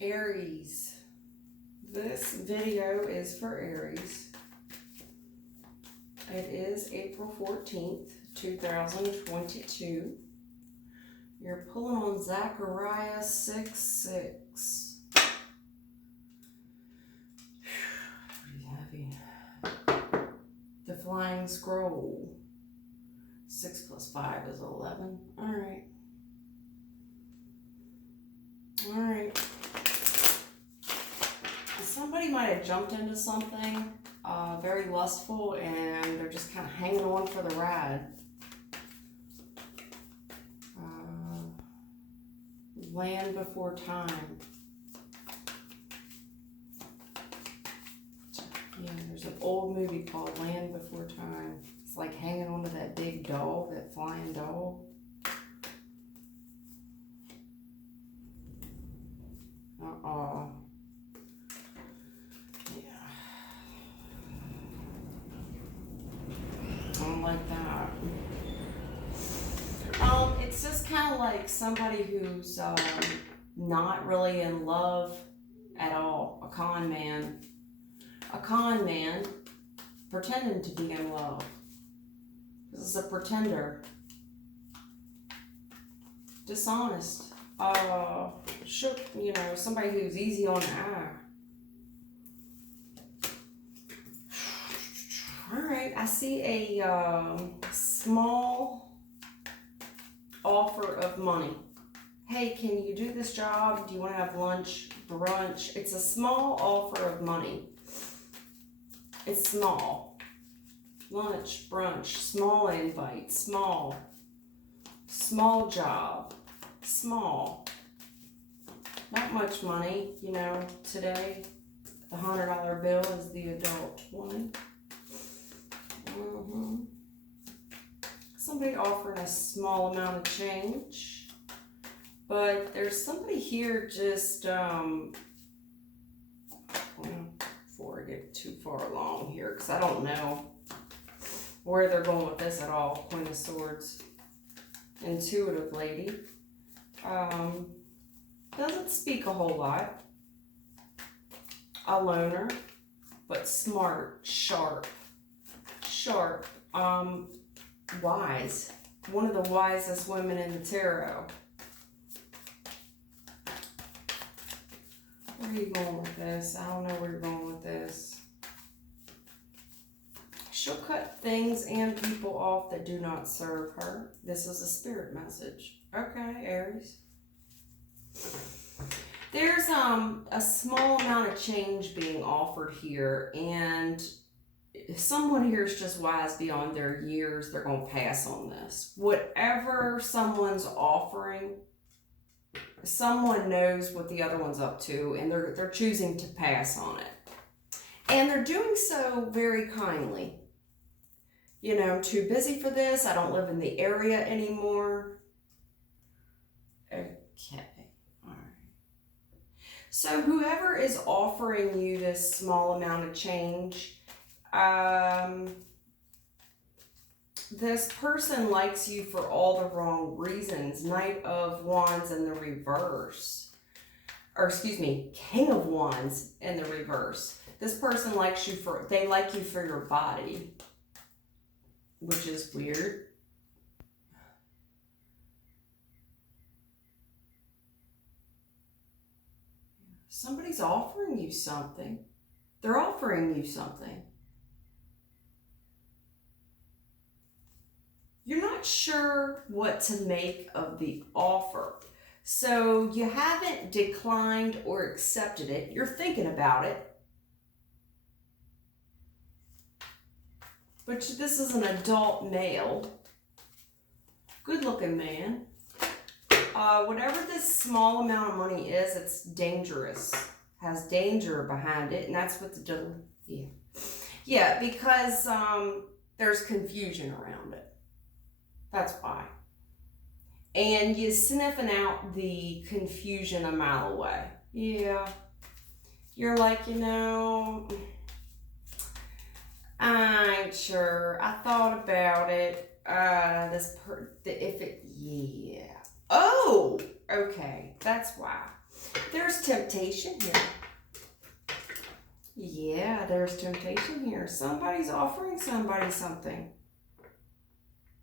Aries. This video is for Aries. It is April 14th, 2022. You're pulling on Zechariah 6:6. Pretty heavy. The Flying Scroll. 6 plus 5 is 11. Alright. Alright. Somebody might have jumped into something very lustful and they're just kind of hanging on for the ride. Land Before Time. Yeah, there's an old movie called Land Before Time. It's like hanging on to that big dog, that flying dog. Yeah. I don't like that. It's just kind of like somebody who's not really in love at all. A con man. A con man pretending to be in love. This is a pretender. Dishonest. Shook, you know, somebody who's easy on the eye. Alright, I see a small offer of money. Hey, can you do this job? Do you want to have lunch, brunch? It's a small offer of money. It's small. Lunch, brunch, small invite, small. Small job, small. Not much money, you know, today. The $100 bill is the adult one. Somebody offering a small amount of change, but there's somebody here just before I get too far along here, because I don't know where they're going with this at all. Queen of Swords, intuitive lady, doesn't speak a whole lot, a loner, but smart, sharp, wise. One of the wisest women in the tarot. Where are you going with this? I don't know where you're going with this. She'll cut things and people off that do not serve her. This is a spirit message. Okay, Aries. There's a small amount of change being offered here, and if someone here is just wise beyond their years, they're going to pass on this. Whatever someone's offering, someone knows what the other one's up to, and they're choosing to pass on it. And they're doing so very kindly. You know, too busy for this. I don't live in the area anymore. Okay. All right. So whoever is offering you this small amount of change, this person likes you for all the wrong reasons. Knight of Wands in the reverse. Or excuse me, King of Wands in the reverse. This person likes you for, they like you for your body, which is weird. Somebody's offering you something. They're offering you something. You're not sure what to make of the offer. So you haven't declined or accepted it. You're thinking about it. But this is an adult male. Good looking man. Whatever this small amount of money is, it's dangerous. Has danger behind it. And that's what the, yeah, because there's confusion around it. That's why. And you're sniffing out the confusion a mile away. Yeah. You're like, you know, I ain't sure. I thought about it. Yeah. Oh, okay. That's why. There's temptation here. Yeah, there's temptation here. Somebody's offering somebody something.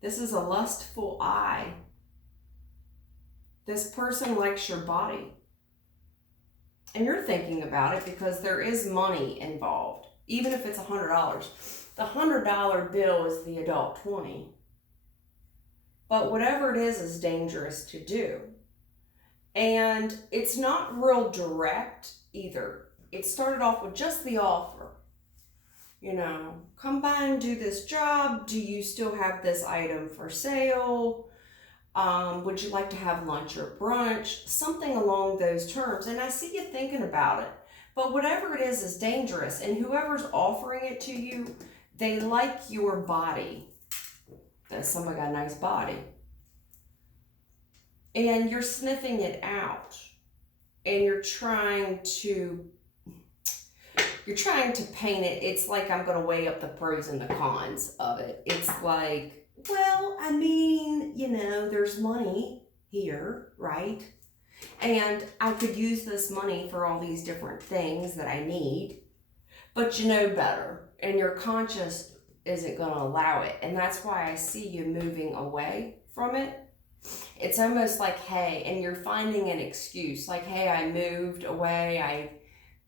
This is a lustful eye. This person likes your body. And you're thinking about it because there is money involved. Even if it's $100. The $100 bill is the adult 20. But whatever it is dangerous to do. And it's not real direct either. It started off with just the offer. You know, come by and do this job. Do you still have this item for sale? Would you like to have lunch or brunch? Something along those terms. And I see you thinking about it. But whatever it is dangerous. And whoever's offering it to you, they like your body. That somebody got a nice body. And you're sniffing it out. And you're trying to paint it. It's like I'm going to weigh up the pros and the cons of it. It's like, well, I mean, you know, there's money here, right? And I could use this money for all these different things that I need, but you know better, and your conscience isn't going to allow it. And that's why I see you moving away from it. It's almost like, hey, and you're finding an excuse, like, hey, I moved away,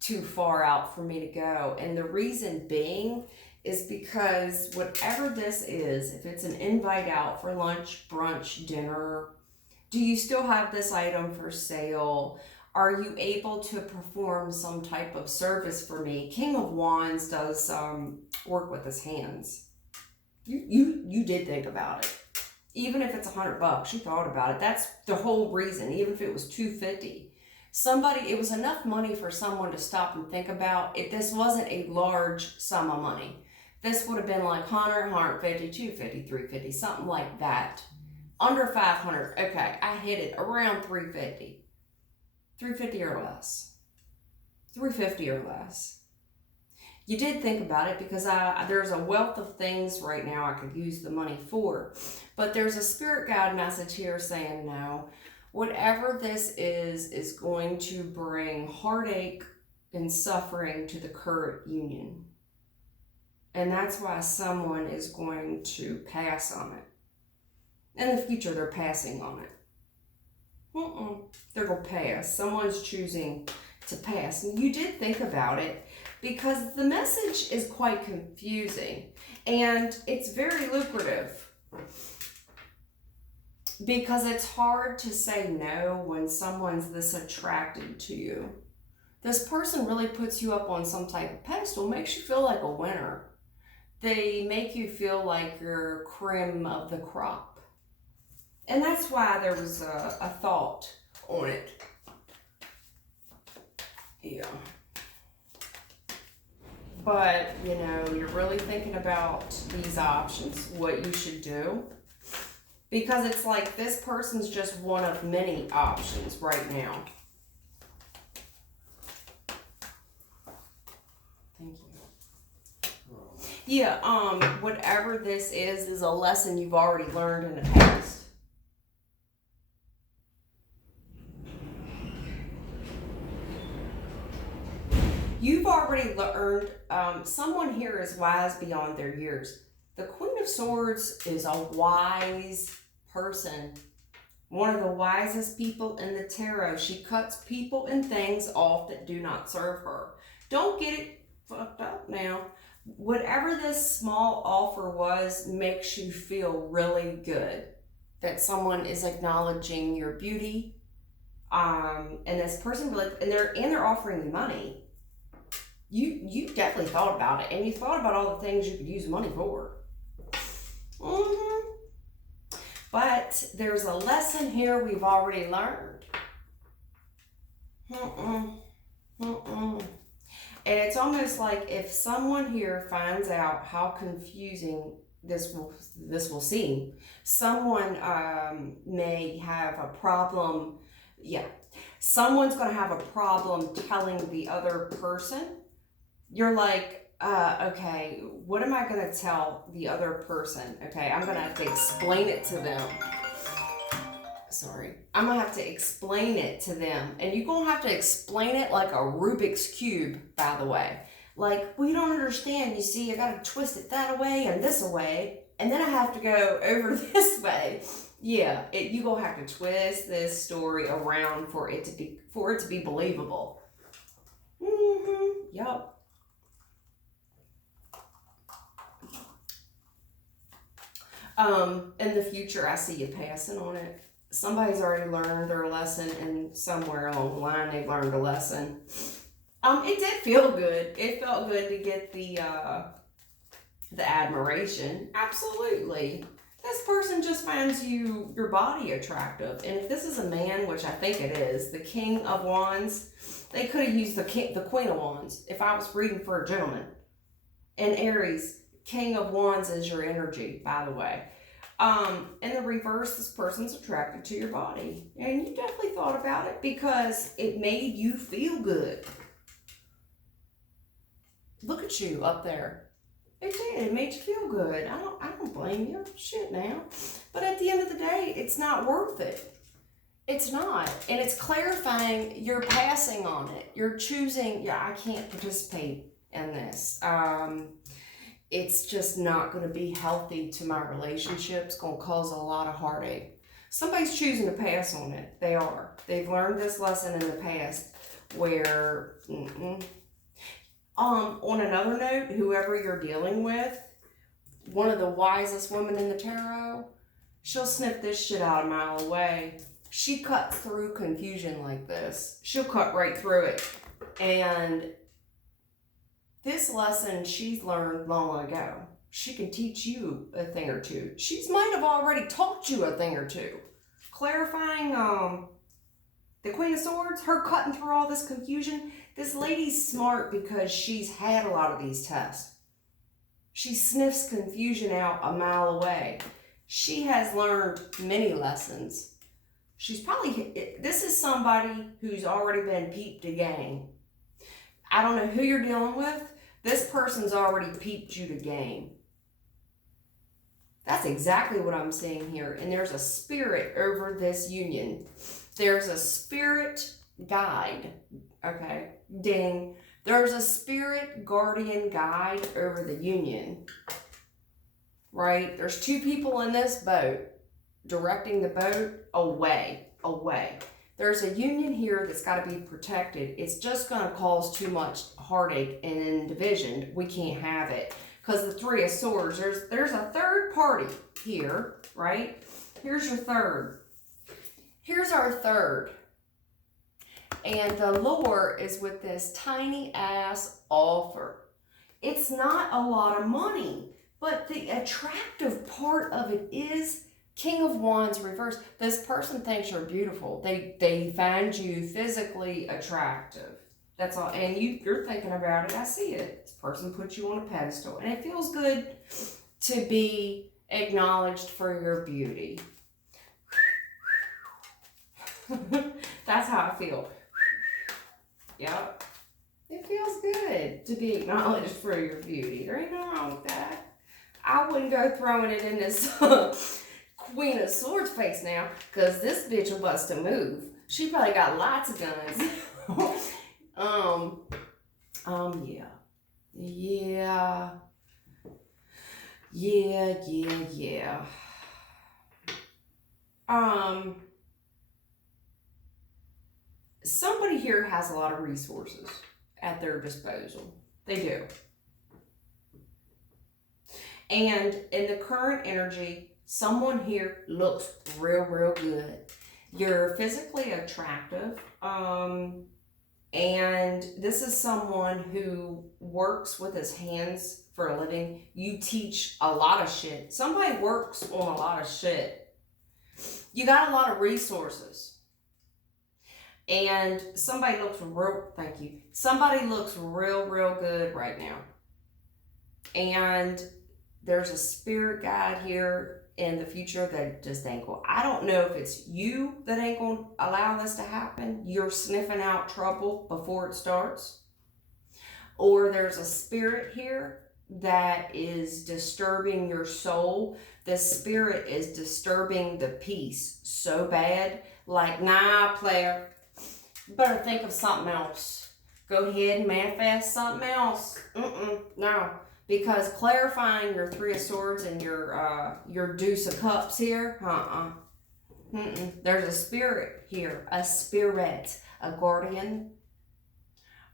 too far out for me to go. And the reason being is because whatever this is, if it's an invite out for lunch, brunch, dinner, do you still have this item for sale? Are you able to perform some type of service for me? King of Wands does work with his hands. You did think about it. Even if it's $100, you thought about it. That's the whole reason. Even if it was $250. It was enough money for someone to stop and think about it. This wasn't a large sum of money. This would have been like 100, 150, 250, 350, something like that. Under 500. Okay, I hit it around 350. 350 or less. 350 or less. You did think about it because there's a wealth of things right now I could use the money for. But there's a spirit guide message here saying no. Whatever this is going to bring heartache and suffering to the current union. And that's why someone is going to pass on it. In the future, they're passing on it. They're going to pass. Someone's choosing to pass. And you did think about it because the message is quite confusing. And it's very lucrative. Because it's hard to say no when someone's this attracted to you. This person really puts you up on some type of pedestal, makes you feel like a winner. They make you feel like you're cream of the crop. And that's why there was a thought on it. Yeah. But, you know, you're really thinking about these options, what you should do. Because it's like this person's just one of many options right now. Thank you. Yeah, whatever this is a lesson you've already learned in the past. You've already learned, someone here is wise beyond their years. The Queen of Swords is a wise person. One of the wisest people in the tarot. She cuts people and things off that do not serve her. Don't get it fucked up now. Whatever this small offer was makes you feel really good. That someone is acknowledging your beauty. And this person really, and they're offering you money. You definitely thought about it, and you thought about all the things you could use money for. But there's a lesson here we've already learned. And it's almost like if someone here finds out how confusing this will seem, someone may have a problem. Yeah, someone's going to have a problem telling the other person. You're like, okay, what am I going to tell the other person? Okay, I'm going to have to explain it to them. I'm gonna have to explain it to them, and you're gonna have to explain it like a Rubik's Cube, by the way. Like, we don't understand. You see, I gotta twist it that way and this way, and then I have to go over this way. Yeah, you gonna have to twist this story around for it to be believable. Yep. In the future, I see you passing on it. Somebody's already learned their lesson, and somewhere along the line, they've learned a lesson. It did feel good. It felt good to get the admiration. Absolutely. This person just finds your body attractive. And if this is a man, which I think it is, the King of Wands, they could have used the Queen of Wands if I was reading for a gentleman. And Aries, King of Wands is your energy, by the way. In the reverse, this person's attracted to your body. And you definitely thought about it because it made you feel good. Look at you up there. It did. It made you feel good. I don't blame you. Shit now. But at the end of the day, it's not worth it. It's not. And it's clarifying you're passing on it. You're choosing, yeah, I can't participate in this. It's just not going to be healthy to my relationship. It's going to cause a lot of heartache. Somebody's choosing to pass on it. They are. They've learned this lesson in the past where, on another note, whoever you're dealing with, one of the wisest women in the tarot, she'll sniff this shit out a mile away. She cuts through confusion like this. She'll cut right through it. And this lesson she's learned long ago. She can teach you a thing or two. She might have already taught you a thing or two. Clarifying the Queen of Swords, her cutting through all this confusion. This lady's smart because she's had a lot of these tests. She sniffs confusion out a mile away. She has learned many lessons. This is somebody who's already been peeped to game. I don't know who you're dealing with. This person's already peeped you to game. That's exactly what I'm seeing here. And there's a spirit over this union. There's a spirit guide. Okay, ding. There's a spirit guardian guide over the union. Right? There's two people in this boat directing the boat away. There's a union here that's got to be protected. It's just going to cause too much heartache and division. We can't have it. Because the Three of Swords, there's a third party here, right? Here's your third. Here's our third. And the lure is with this tiny ass offer. It's not a lot of money, but the attractive part of it is King of Wands reverse. This person thinks you're beautiful. They find you physically attractive. That's all. And you're thinking about it. I see it. This person puts you on a pedestal. And it feels good to be acknowledged for your beauty. That's how I feel. Yep. It feels good to be acknowledged for your beauty. There ain't nothing wrong with that. I wouldn't go throwing it in this Queen of Swords face now, because this bitch will bust a move. She probably got lots of guns. Yeah. Somebody here has a lot of resources at their disposal. They do. And in the current energy, someone here looks real good. You're physically attractive. And this is someone who works with his hands for a living. You teach a lot of shit. Somebody works on a lot of shit. You got a lot of resources. And somebody looks Somebody looks real good right now. And there's a spirit guide here in the future that just ain't going. I don't know if it's you that ain't going to allow this to happen. You're sniffing out trouble before it starts. Or there's a spirit here that is disturbing your soul. The spirit is disturbing the peace so bad. Like, nah, player, better think of something else. Go ahead and manifest something else. No. Because clarifying your Three of Swords and your Deuce of Cups here, there's a spirit here. A spirit. A guardian.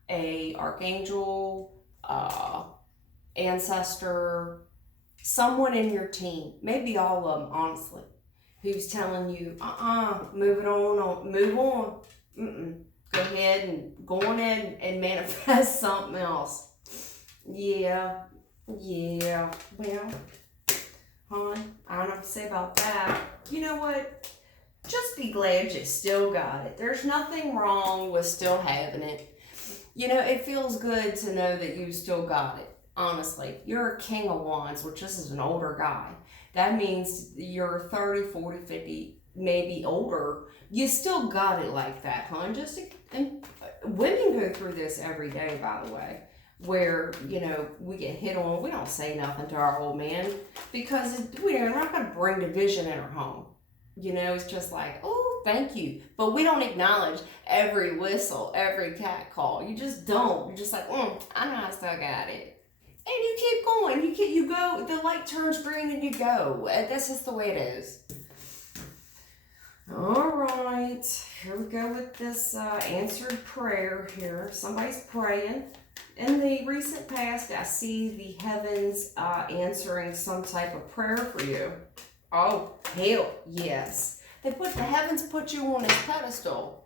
A archangel. Ancestor. Someone in your team. Maybe all of them, honestly. Who's telling you, move it on, move on. Go ahead and go on in and manifest something else. Yeah. Well, hon, I don't know what to say about that. You know what? Just be glad you still got it. There's nothing wrong with still having it. You know, it feels good to know that you still got it. Honestly, you're a King of Wands, which this is an older guy. That means you're 30, 40, 50, maybe older. You still got it like that, hon. And women go through this every day, by the way, where, you know, we get hit on. We don't say nothing to our old man because we're not going to bring division in our home. You know, it's just like, oh, thank you. But we don't acknowledge every whistle, every cat call. You just don't. You're just like, I know I still got it. And you keep going. You go. The light turns green and you go. That's just the way it is. All right. Here we go with this answered prayer here. Somebody's praying. In the recent past, I see the heavens answering some type of prayer for you. Oh, hell yes. The heavens put you on a pedestal.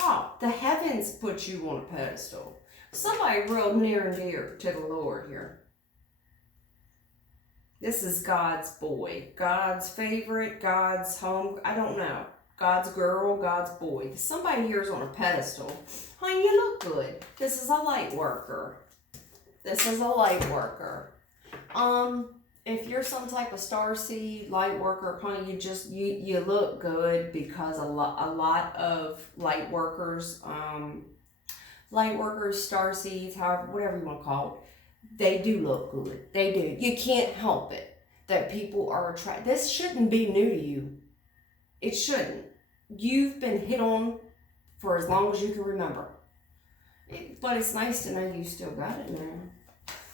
Oh, the heavens put you on a pedestal. Somebody real near and dear to the Lord here. This is God's boy, God's favorite, God's home, I don't know. God's girl, God's boy. Somebody here is on a pedestal. Honey, you look good. This is a light worker. If you're some type of starseed light worker, honey, you look good because a lot of light workers, starseeds, however, whatever you want to call it, they do look good. They do. You can't help it that people are attracted. This shouldn't be new to you. It shouldn't. You've been hit on for as long as you can remember. But it's nice to know you still got it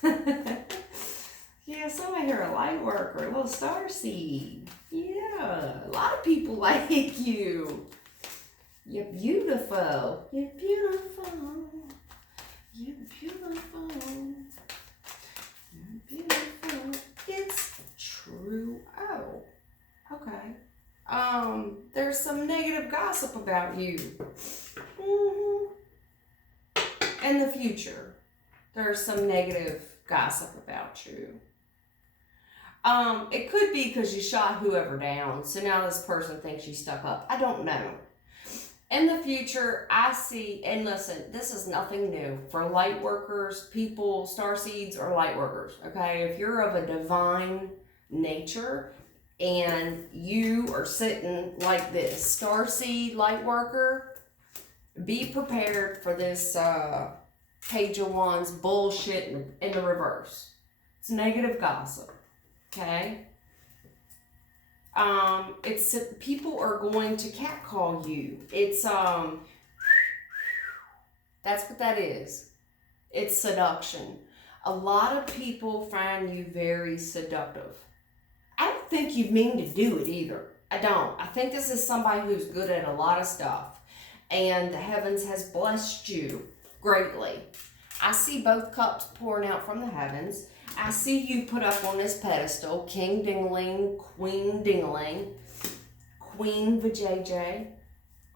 now. Yeah, somebody here, a light worker, a little starseed. Yeah, a lot of people like you. You're beautiful. You're beautiful. You're beautiful. You're beautiful. It's true. Oh, okay. There's some negative gossip about you. In the future, there's some negative gossip about you. It could be because you shot whoever down, so now this person thinks you stuck up. I don't know. In the future, I see, and listen, this is nothing new for light workers, people, starseeds, or light workers, okay? If you're of a divine nature and you are sitting like this, starseed, light worker, be prepared for this Page of Wands bullshit in the reverse. It's negative gossip, okay? It's people are going to catcall you. It's that's what that is. It's seduction. A lot of people find you very seductive. I don't think you mean to do it either. I don't. I think this is somebody who's good at a lot of stuff, and the heavens has blessed you greatly. I see both cups pouring out from the heavens. I see you put up on this pedestal, King Dingling, Queen Dingling, Queen Vajayjay.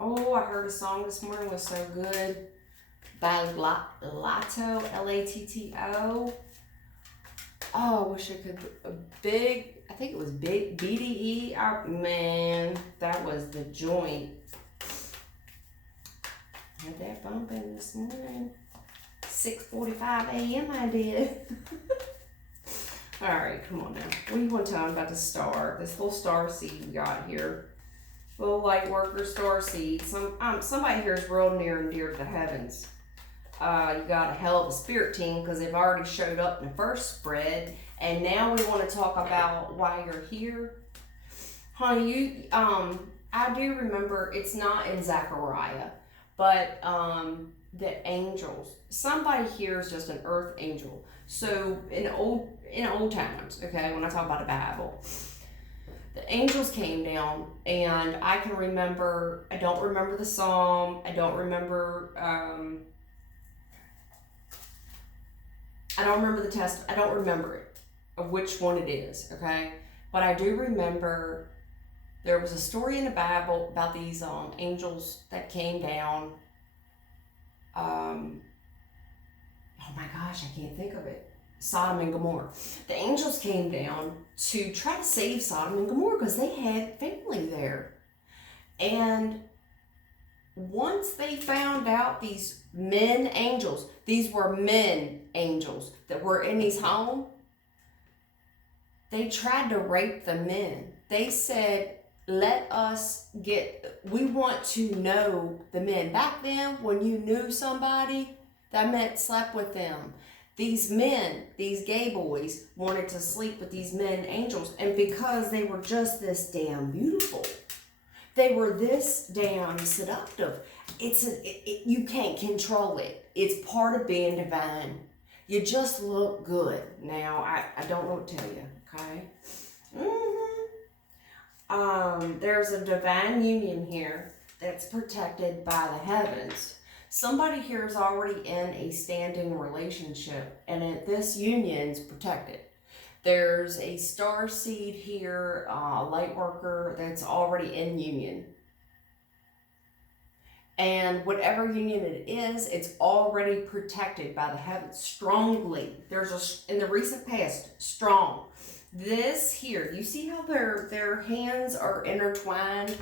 Oh, I heard a song this morning, was so good, by Latto, Latto. Oh, I wish I could, I think it was Big BDE. Oh, man, that was the joint. Had that bumping this morning. 6:45 a.m. I did. All right, come on now. What do you want to tell me about the star? This little star seed we got here. Little light worker star seed. Somebody here is real near and dear to the heavens. You got a hell of a spirit team because they've already showed up in the first spread. And now we want to talk about why you're here. Honey, I do remember, it's not in Zechariah, but the angels. Somebody here is just an earth angel. So in old times, okay, when I talk about the Bible, the angels came down, and I can remember. I don't remember the psalm. I don't remember. I don't remember the test. I don't remember it of which one it is. Okay, but I do remember. There was a story in the Bible about these angels that came down. Oh my gosh, I can't think of it. Sodom and Gomorrah. The angels came down to try to save Sodom and Gomorrah because they had family there. And once they found out these men angels, these were men angels that were in his home, they tried to rape the men. They said, we want to know the men. Back then, when you knew somebody, that meant slept with them. These men, these gay boys, wanted to sleep with these men angels. And because they were just this damn beautiful, they were this damn seductive. You can't control it. It's part of being divine. You just look good. Now, I don't know what to tell you, okay? There's a divine union here that's protected by the heavens. Somebody here is already in a standing relationship, and this union's protected. There's a star seed here, a light worker that's already in union. And whatever union it is, it's already protected by the heavens strongly. In the recent past, strong. This here, you see how their hands are intertwined?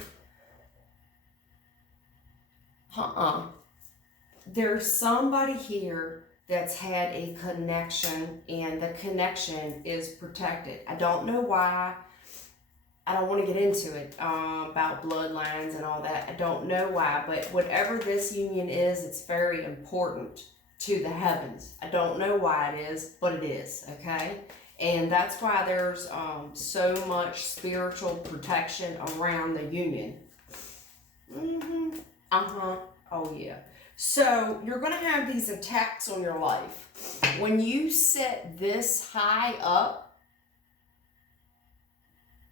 There's somebody here that's had a connection, and the connection is protected. I don't know why. I don't want to get into it about bloodlines and all that. I don't know why, but whatever this union is, it's very important to the heavens. I don't know why it is, but it is, okay? And that's why there's so much spiritual protection around the union. Oh, yeah. So you're going to have these attacks on your life. When you set this high up,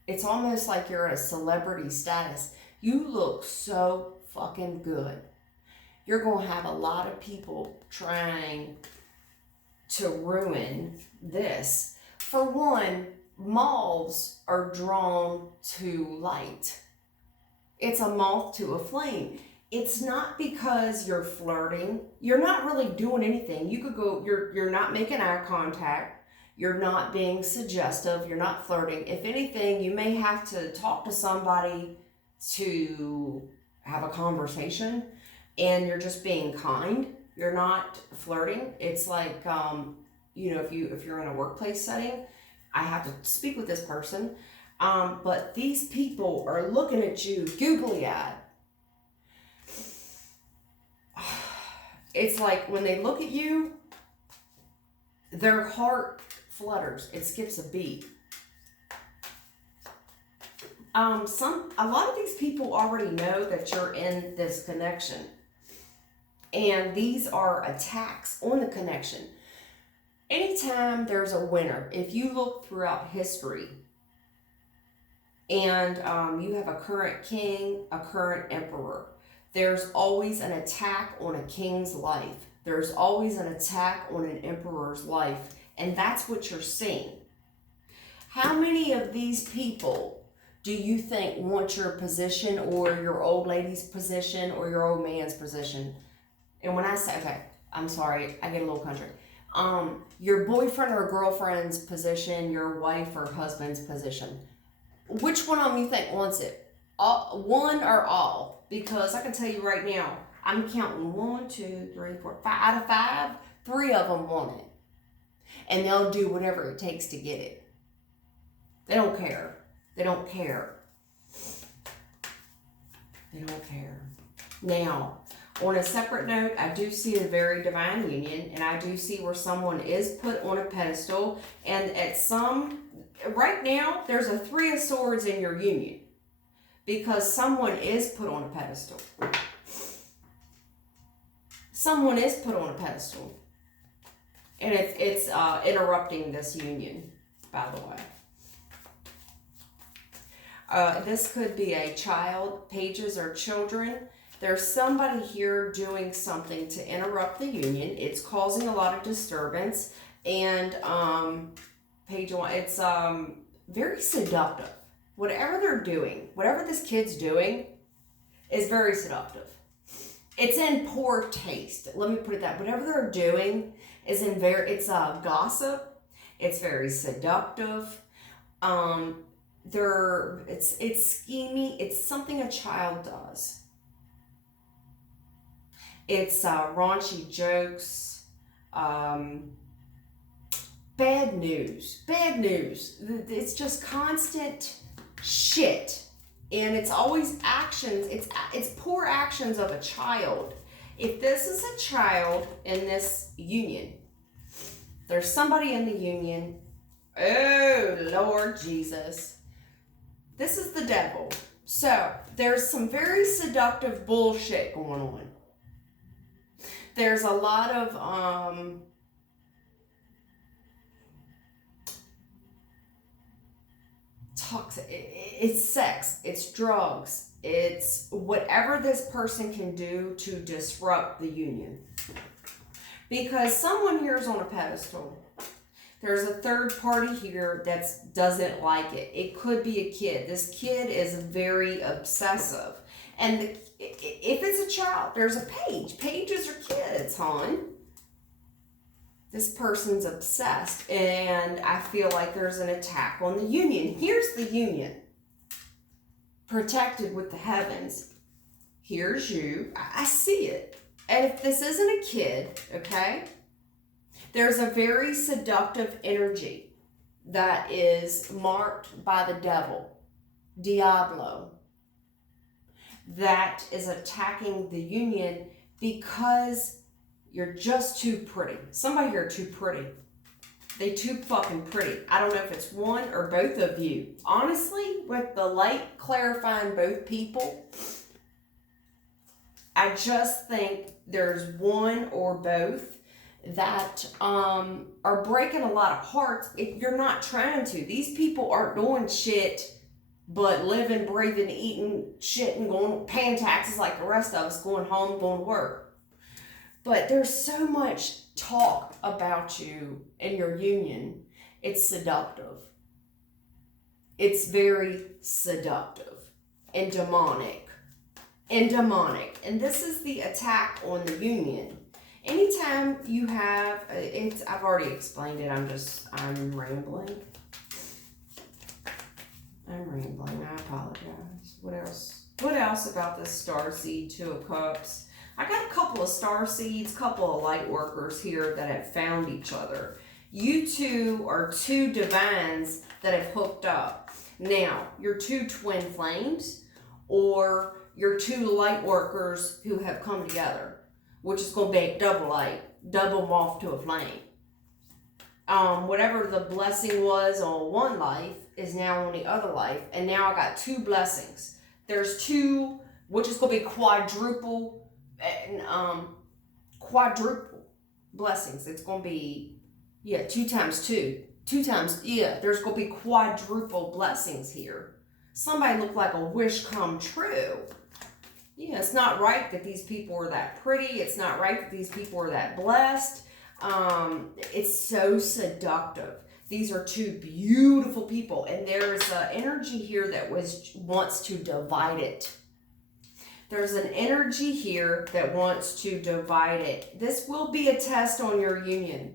it's almost like you're at a celebrity status. You look so fucking good. You're going to have a lot of people trying to ruin this. For one, moths are drawn to light. It's a moth to a flame. It's not because you're flirting. You're not really doing anything. You could go, you're not making eye contact. You're not being suggestive. You're not flirting. If anything, you may have to talk to somebody to have a conversation, and you're just being kind. You're not flirting. It's like, if you're in a workplace setting, I have to speak with this person. But these people are looking at you googly-eyed. It's like when they look at you, their heart flutters. It skips a beat. A lot of these people already know that you're in this connection. And these are attacks on the connection. Anytime there's a winner, if you look throughout history, and you have a current king, a current emperor, there's always an attack on a king's life. There's always an attack on an emperor's life. And that's what you're seeing. How many of these people do you think want your position, or your old lady's position, or your old man's position? And when I say, okay, I'm sorry, I get a little country. Your boyfriend or girlfriend's position, your wife or husband's position. Which one of them you think wants it? One or all? Because I can tell you right now, I'm counting 1, 2, 3, 4, 5 out of 5. 3 of them want it. And they'll do whatever it takes to get it. They don't care. They don't care. They don't care. Now, On a separate note, I do see a very divine union, and I do see where someone is put on a pedestal, and right now, there's a 3 of Swords in your union, because someone is put on a pedestal. Someone is put on a pedestal. And it's interrupting this union, by the way. This could be a child, pages, or children. There's somebody here doing something to interrupt the union. It's causing a lot of disturbance. And page 1, it's very seductive. Whatever they're doing, whatever this kid's doing is very seductive. It's in poor taste. Let me put it that. Whatever they're doing is it's gossip. It's very seductive. It's scheming. It's something a child does. It's raunchy jokes. Bad news. It's just constant shit. And it's always actions. It's poor actions of a child. If this is a child in this union, there's somebody in the union. Oh, Lord Jesus. This is the devil. So, there's some very seductive bullshit going on. There's a lot of, toxic. It's sex. It's drugs. It's whatever this person can do to disrupt the union. Because someone here is on a pedestal. There's a third party here that doesn't like it. It could be a kid. This kid is very obsessive. And if it's a child, there's a page. Pages are kids, hon. This person's obsessed, and I feel like there's an attack on the union. Here's the union. Protected with the heavens. Here's you. I see it. And if this isn't a kid, okay, there's a very seductive energy that is marked by the devil, Diablo, that is attacking the union because you're just too pretty. Somebody here too pretty. They too fucking pretty. I don't know if it's one or both of you. Honestly, with the light clarifying both people, I just think there's one or both that are breaking a lot of hearts if you're not trying to. These people aren't doing shit but living, breathing, eating shit and paying taxes like the rest of us, going home, going to work. But there's so much talk about you in your union. It's seductive. It's very seductive and demonic. And this is the attack on the union. Anytime you have, I've already explained it. I'm rambling. I apologize. What else about this starseed, 2 of Cups? I got a couple of star seeds, couple of light workers here that have found each other. You two are 2 divines that have hooked up. Now, you're 2 twin flames, or you're 2 light workers who have come together, which is going to be double light, double moth to a flame. Whatever the blessing was on one life is now on the other life, and now I got 2 blessings. There's 2, which is going to be quadruple blessings. It's going to be 2 times 2 times, there's going to be quadruple blessings here. Somebody looked like a wish come true. It's not right that these people are that pretty. It's not right that these people are that blessed. It's so seductive. These are 2 beautiful people, and there's an energy here that wants to divide it. There's an energy here that wants to divide it. This will be a test on your union.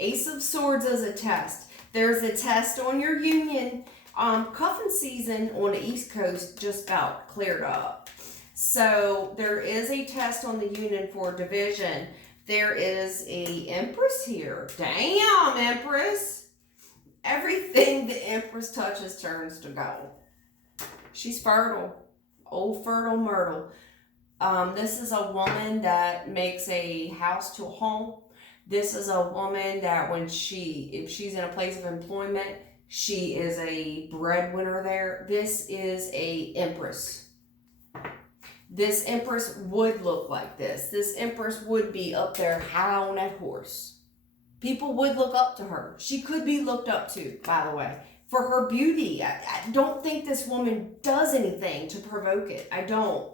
Ace of Swords is a test. There's a test on your union. Cuffing season on the East Coast just about cleared up. So there is a test on the union for division. There is a Empress here. Damn, Empress. Everything the Empress touches turns to gold. She's fertile. Old fertile Myrtle. This is a woman that makes a house to a home. This is a woman that if she's in a place of employment, she is a breadwinner there. This is a empress. This empress would look like this. This empress would be up there high on that horse. People would look up to her. She could be looked up to, by the way, for her beauty. I don't think this woman does anything to provoke it. I don't.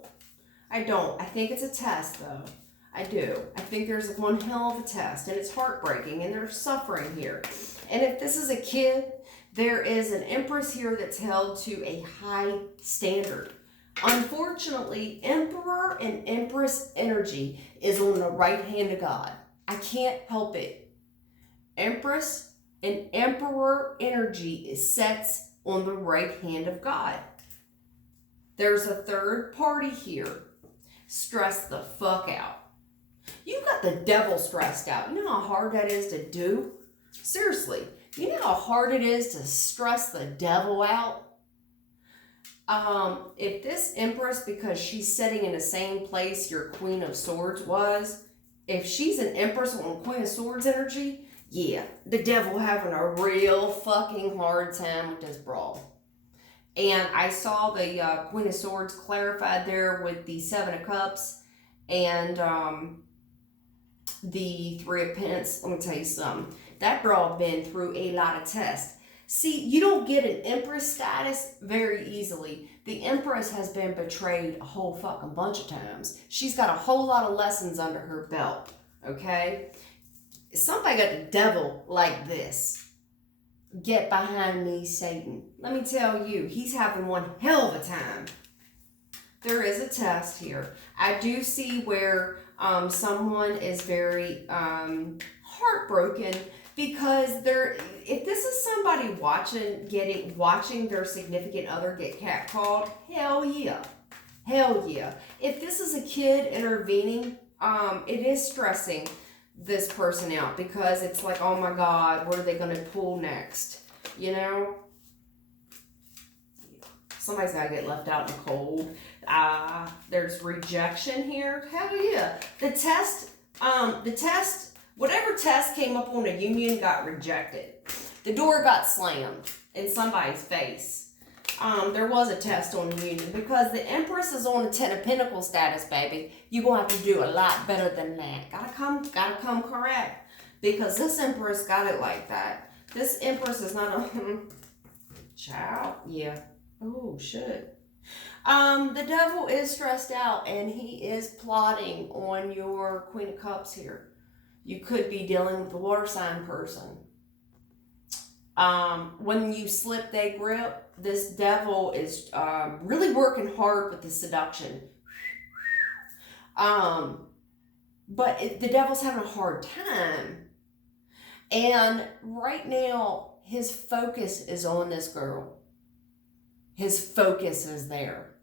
I think it's a test, though. I do. I think there's one hell of a test, and it's heartbreaking, and there's suffering here. And if this is a kid, there is an empress here that's held to a high standard. Unfortunately, emperor and empress energy is on the right hand of God. I can't help it. Empress and emperor energy sets on the right hand of God. There's a third party here. Stress the fuck out. You got the devil stressed out. You know how hard that is to do? Seriously, you know how hard it is to stress the devil out? If this empress, because she's sitting in the same place your Queen of Swords was, if she's an empress on Queen of Swords energy, yeah, the devil having a real fucking hard time with this brawl. And I saw the Queen of Swords clarified there with the Seven of Cups and the Three of Pentacles. Let me tell you something. That girl been through a lot of tests. See, you don't get an Empress status very easily. The Empress has been betrayed a whole fucking bunch of times. She's got a whole lot of lessons under her belt, okay? Somebody got the devil like this. Get behind me, Satan. Let me tell you, he's having one hell of a time. There is a test here. I do see where someone is very heartbroken because if this is somebody watching their significant other get catcalled, hell yeah. Hell yeah. If this is a kid intervening, it is stressing this person out because it's like, oh my God, what are they going to pull next? You know? Somebody's got to get left out in the cold. There's rejection here. Hell yeah. The test, whatever test came up on a union got rejected. The door got slammed in somebody's face. There was a test on the union because the Empress is on the Ten of Pentacles status, baby. You're going to have to do a lot better than that. Gotta come correct because this Empress got it like that. This Empress is not a child. Yeah. Oh, shit. The devil is stressed out and he is plotting on your Queen of Cups here. You could be dealing with a water sign person. When you slip their grip, this devil is really working hard with the seduction. But the devil's having a hard time. And right now, his focus is on this girl. His focus is there.